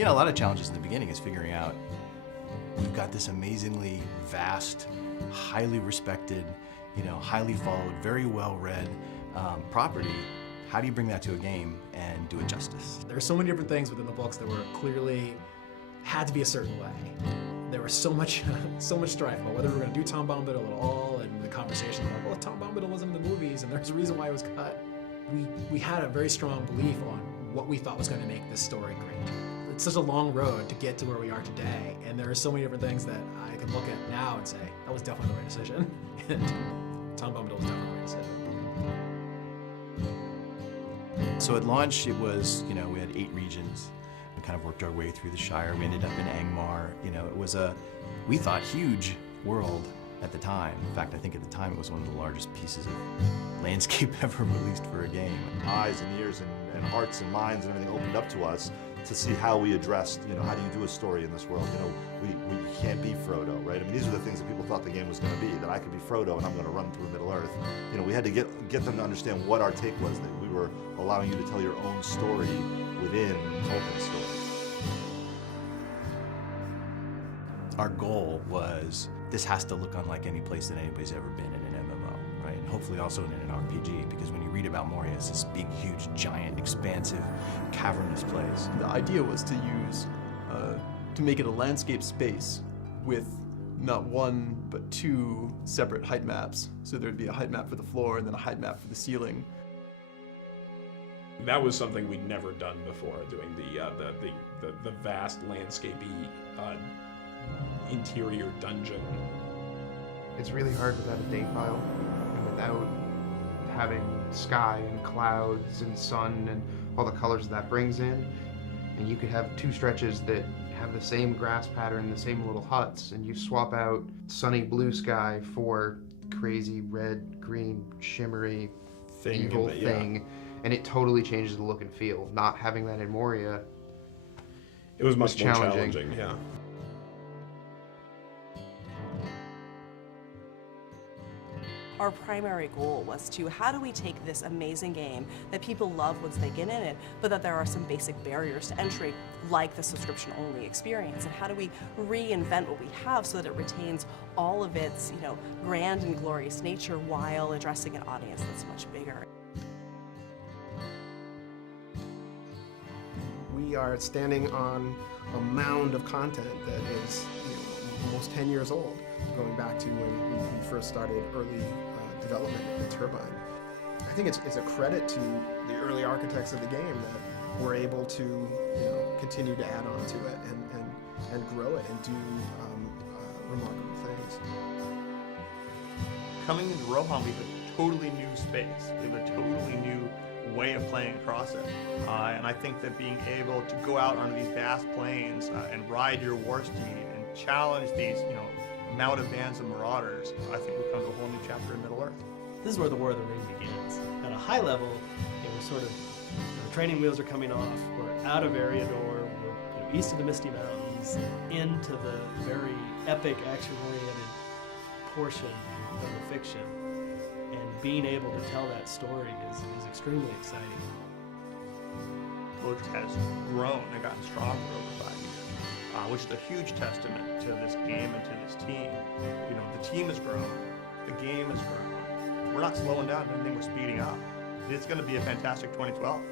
You know, a lot of challenges in the beginning is figuring out, we've got this amazingly vast, highly respected, you know, highly followed, very well-read property. How do you bring that to a game and do it justice? There are so many different things within the books that were clearly had to be a certain way. There was so much strife about whether we were going to do Tom Bombadil at all, and the conversation about, well, Tom Bombadil wasn't in the movies, and there's a reason why it was cut. We had a very strong belief on what we thought was going to make this story great. It's such a long road to get to where we are today, and there are so many different things that I can look at now and say, that was definitely the right decision, and Tom Bombadil was definitely the right decision. So at launch, it was, you know, we had 8 regions. We kind of worked our way through the Shire. We ended up in Angmar. You know, it was a, we thought, huge world at the time. In fact, I think at the time it was one of the largest pieces of landscape ever released for a game. Eyes and ears and hearts and minds and everything opened up to us to see how we addressed, you know, how do you do a story in this world? You know, we can't be Frodo, right? I mean, these are the things that people thought the game was going to be, that I could be Frodo and I'm going to run through Middle-earth. You know, we had to get them to understand what our take was, that we were allowing you to tell your own story within Tolkien's story. Our goal was, this has to look unlike any place that anybody's ever been in an MMO, right? And hopefully also in an RPG, because when you read about Moria, it's this big, huge, giant, expansive, cavernous place. The idea was to use, to make it a landscape space with not one, but 2 separate height maps. So there'd be a height map for the floor and then a height map for the ceiling. That was something we'd never done before, doing the vast landscapey interior dungeon. It's really hard without a date file and without having sky and clouds and sun and all the colors that brings in. And you could have 2 stretches that have the same grass pattern, the same little huts, and you swap out sunny blue sky for crazy red, green, shimmery, evil thing, and it totally changes the look and feel. Not having that in Moria, it was much more challenging. challenging, yeah. Our primary goal was to, how do we take this amazing game that people love once they get in it, but that there are some basic barriers to entry, like the subscription-only experience, and how do we reinvent what we have so that it retains all of its, you know, grand and glorious nature while addressing an audience that's much bigger. We are standing on a mound of content that is, you know, almost 10 years old, going back to when we first started early development of the Turbine. I think it's a credit to the early architects of the game that we're able to, you know, continue to add on to it and grow it and do remarkable things. Coming into Rohan, we have a totally new space. We have a totally new way of playing across it. And I think that being able to go out onto these vast plains and ride your war steed and challenge these, you know, mounted bands of marauders, I think we come to a whole new chapter in Middle-earth. This is where the War of the Ring begins. At a high level, it was sort of, the training wheels are coming off. We're out of Eriador, we're, you know, east of the Misty Mountains, into the very epic, action-oriented portion of the fiction. And being able to tell that story is extremely exciting. Lothric has grown and gotten stronger over 5 years. Which is a huge testament to this game and to this team. You know, the team has grown, the game has grown. We're not slowing down, anything, we're speeding up. It's going to be a fantastic 2012.